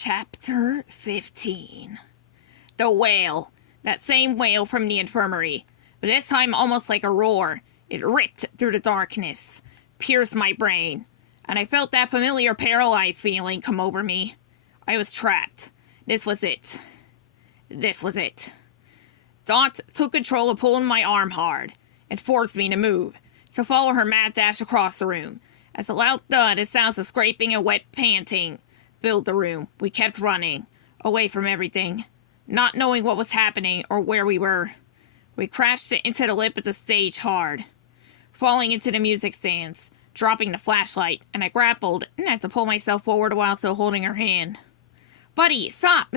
Chapter 15. The wail. That same wail from the infirmary, but this time almost like a roar. It ripped through the darkness, pierced my brain, and I felt that familiar paralyzed feeling come over me. I was trapped. This was it. Dot took control of pulling my arm hard and forced me to move, to follow her mad dash across the room. As a loud thud and sounds of scraping and wet panting filled the room, we kept running, away from everything, not knowing what was happening or where we were. We crashed into the lip of the stage hard, falling into the music stands, dropping the flashlight, and I grappled and had to pull myself forward while still holding her hand. "Buddy, stop,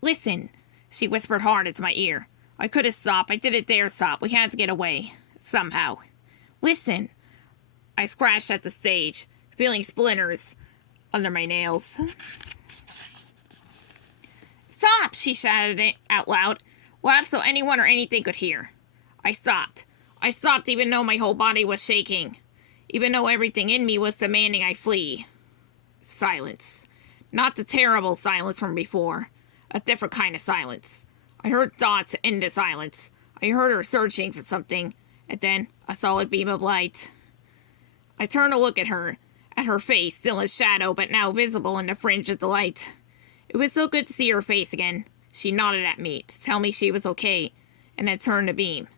listen," she whispered hard into my ear. I couldn't stop. I didn't dare stop. We had to get away. Somehow. "Listen." I scratched at the stage, feeling splinters under my nails. "Stop!" she shouted it out loud so anyone or anything could hear. I stopped. I stopped even though my whole body was shaking. Even though everything in me was demanding I flee. Silence. Not the terrible silence from before. A different kind of silence. I heard thoughts in the silence. I heard her searching for something, and then a solid beam of light. I turned to look at her face, still in shadow, but now visible in the fringe of the light. It was so good to see her face again. She nodded at me to tell me she was okay, and then turned the beam.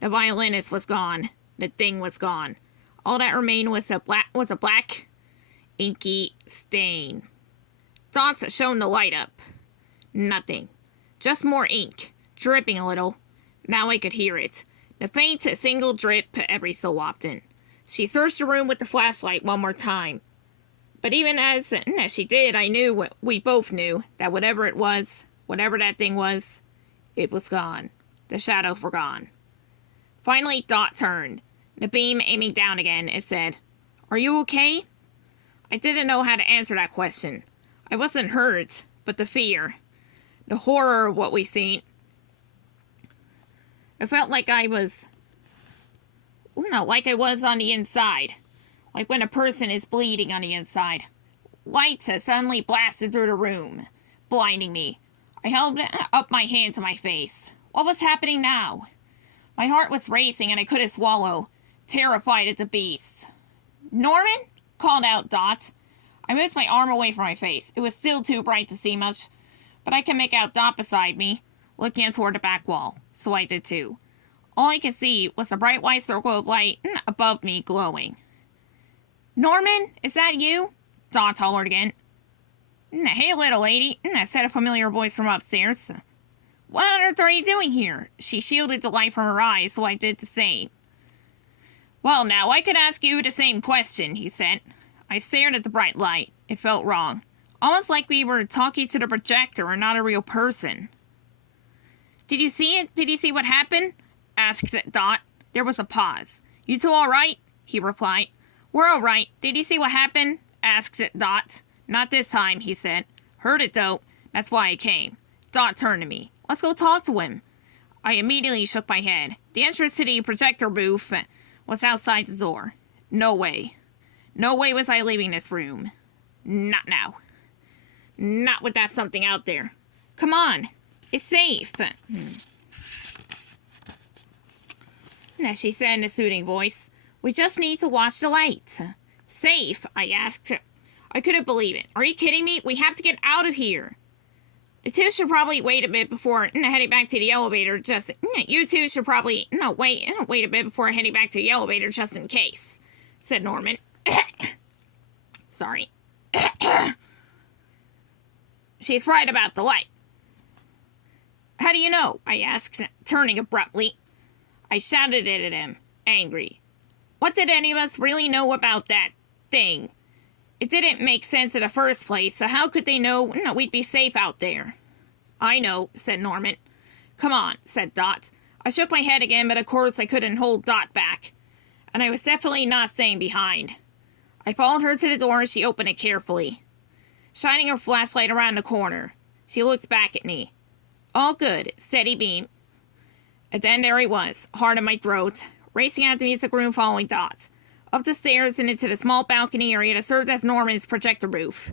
The violinist was gone. The thing was gone. All that remained was a black, inky stain. Dots shone the light up. Nothing. Just more ink, dripping a little. Now I could hear it. The faint single drip every so often. She searched the room with the flashlight one more time. But even as she did, I knew, we both knew, that whatever it was, whatever that thing was, it was gone. The shadows were gone. Finally, Dot turned, the beam aiming down again, and said, "Are you okay?" I didn't know how to answer that question. I wasn't hurt, but the fear, the horror of what we seen. It felt like I was on the inside. Like when a person is bleeding on the inside. Lights suddenly blasted through the room, blinding me. I held up my hand to my face. What was happening now? My heart was racing and I couldn't swallow, terrified at the beast. "Norman?" called out Dot. I moved my arm away from my face. It was still too bright to see much, but I could make out Dot beside me, looking toward the back wall, so I did too. All I could see was a bright white circle of light above me glowing. "Norman, is that you?" Dot hollered again. "Hey, little lady," said a familiar voice from upstairs. "What on earth are you doing here?" She shielded the light from her eyes, so I did the same. "Well, now, I could ask you the same question," he said. I stared at the bright light. It felt wrong. Almost like we were talking to the projector and not a real person. "Did you see it? Did you see what happened?" asked Dot. There was a pause. "You two all right?" he replied. "We're all right. Did you see what happened?" asked Dot. "Not this time," he said. "Heard it, though. That's why I came." Dot turned to me. "Let's go talk to him." I immediately shook my head. The entrance to the projector booth was outside the door. No way. No way was I leaving this room. Not now. Not with that something out there. "Come on. It's safe." As she said in a soothing voice, "We just need to watch the lights." "Safe?" I asked. I couldn't believe it. "Are you kidding me? We have to get out of here." "The two should probably wait a bit before heading back to the elevator. You two should probably wait a bit before heading back to the elevator just in case," said Norman. Sorry. "She's right about the light." "How do you know?" I asked, turning abruptly. I shouted it at him, angry. What did any of us really know about that thing? It didn't make sense in the first place, so how could they know we'd be safe out there? "I know," said Norman. "Come on," said Dot. I shook my head again, but of course I couldn't hold Dot back. And I was definitely not staying behind. I followed her to the door and she opened it carefully, shining her flashlight around the corner. She looked back at me. All good, steady beam. And then there he was, hard in my throat, racing out the music room following Dot, up the stairs and into the small balcony area that served as Norman's projector booth.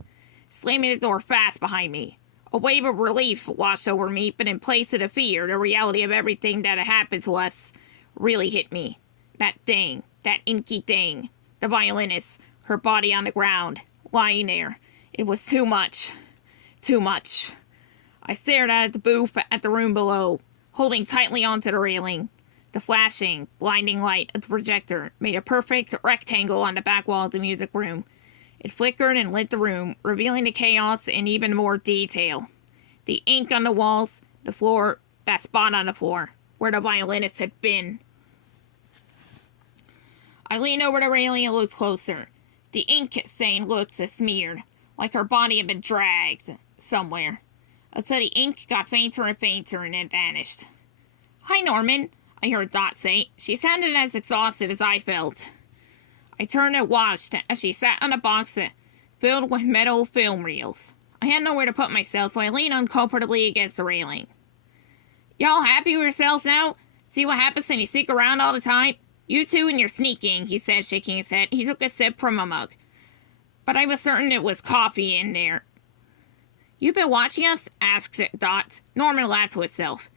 slamming the door fast behind me. A wave of relief washed over me, but in place of the fear, the reality of everything that had happened to us really hit me. That thing, that inky thing, the violinist, her body on the ground, lying there. It was too much. Too much. I stared out at the booth at the room below, holding tightly onto the railing. The flashing, blinding light of the projector made a perfect rectangle on the back wall of the music room. It flickered and lit the room, revealing the chaos in even more detail. The ink on the walls, the floor, that spot on the floor, where the violinist had been. I leaned over the railing and looked closer. The ink stain looked smeared, like her body had been dragged somewhere, until the ink got fainter and fainter and then vanished. "Hi, Norman," I heard Dot say. She sounded as exhausted as I felt. I turned and watched as she sat on a box filled with metal film reels. I had nowhere to put myself, so I leaned uncomfortably against the railing. "Y'all happy with yourselves now? See what happens when you stick around all the time? You two and your sneaking," he said, shaking his head. He took a sip from a mug. "But I was certain it was coffee in there." "You've been watching us?" asked Dot. Norman laughed to himself.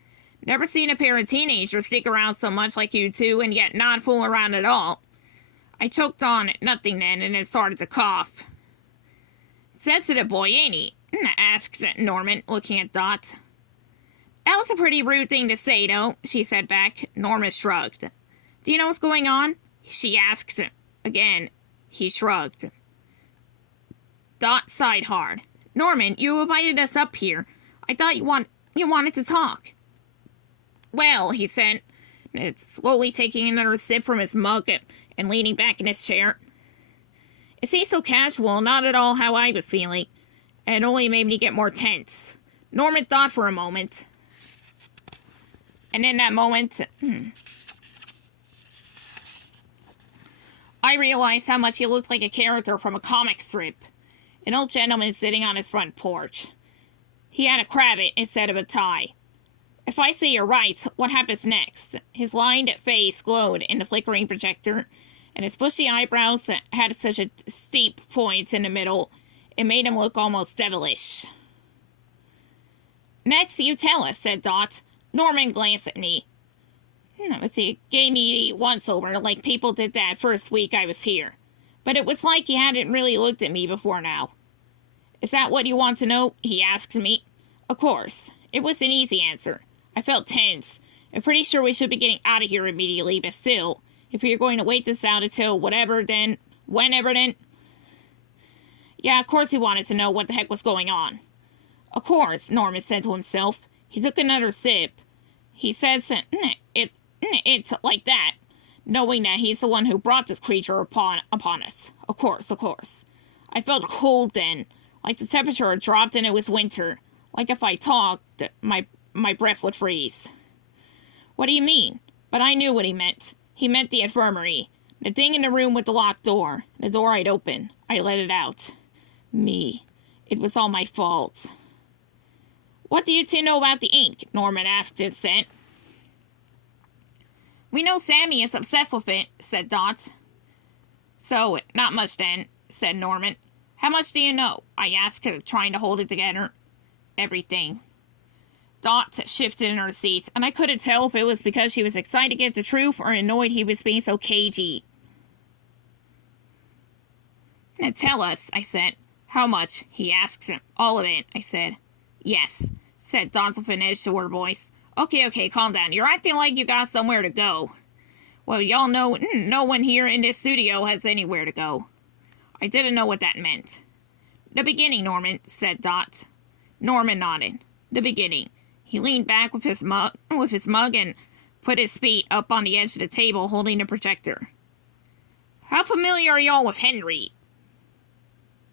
"Never seen a pair of teenagers stick around so much like you two and yet not fool around at all." I choked on nothing then and then started to cough. "Sensitive boy, ain't he?" asked Norman, looking at Dot. "That was a pretty rude thing to say, though," she said back. Norman shrugged. "Do you know what's going on?" she asked. Again, he shrugged. Dot sighed hard. "Norman, you invited us up here. I thought you wanted to talk." "Well," he said, slowly taking another sip from his mug and leaning back in his chair. "It seemed so casual, not at all how I was feeling. It only made me get more tense." Norman thought for a moment. And in that moment, I realized how much he looked like a character from a comic strip. An old gentleman sitting on his front porch. He had a cravat instead of a tie. "If I say you're right, what happens next?" His lined face glowed in the flickering projector, and his bushy eyebrows had such a steep point in the middle, it made him look almost devilish. "Next, you tell us," said Dot. Norman glanced at me. Let's see, gave me the once-over, like people did that first week I was here. But it was like he hadn't really looked at me before now. "Is that what you want to know?" he asked me. Of course. It was an easy answer. I felt tense. I'm pretty sure we should be getting out of here immediately, but still, if you're going to wait this out until whenever then. Yeah, of course he wanted to know what the heck was going on. "Of course," Norman said to himself. He took another sip. He says it's like that, knowing that he's the one who brought this creature upon us. Of course. I felt cold then, like the temperature had dropped and it was winter. Like if I talked, my breath would freeze. "What do you mean?" But I knew what he meant. He meant the infirmary. The thing in the room with the locked door. The door I'd opened. I let it out. Me. It was all my fault. "What do you two know about the ink?" Norman asked instead. "We know Sammy is obsessed with it," said Dot. "So, not much then," said Norman. "How much do you know?" I asked, trying to hold it together. "Everything." Dot shifted in her seat, and I couldn't tell if it was because she was excited to get the truth or annoyed he was being so cagey. "Now tell us," I said. "How much?" he asked. "All of it," I said. "Yes," said Dot with an edge to her voice. Okay, calm down. You're acting like you got somewhere to go." "Well, y'all know no one here in this studio has anywhere to go." I didn't know what that meant. "The beginning, Norman," said Dot. Norman nodded. "The beginning." He leaned back with his mug and put his feet up on the edge of the table holding the projector. "How familiar are y'all with Henry?"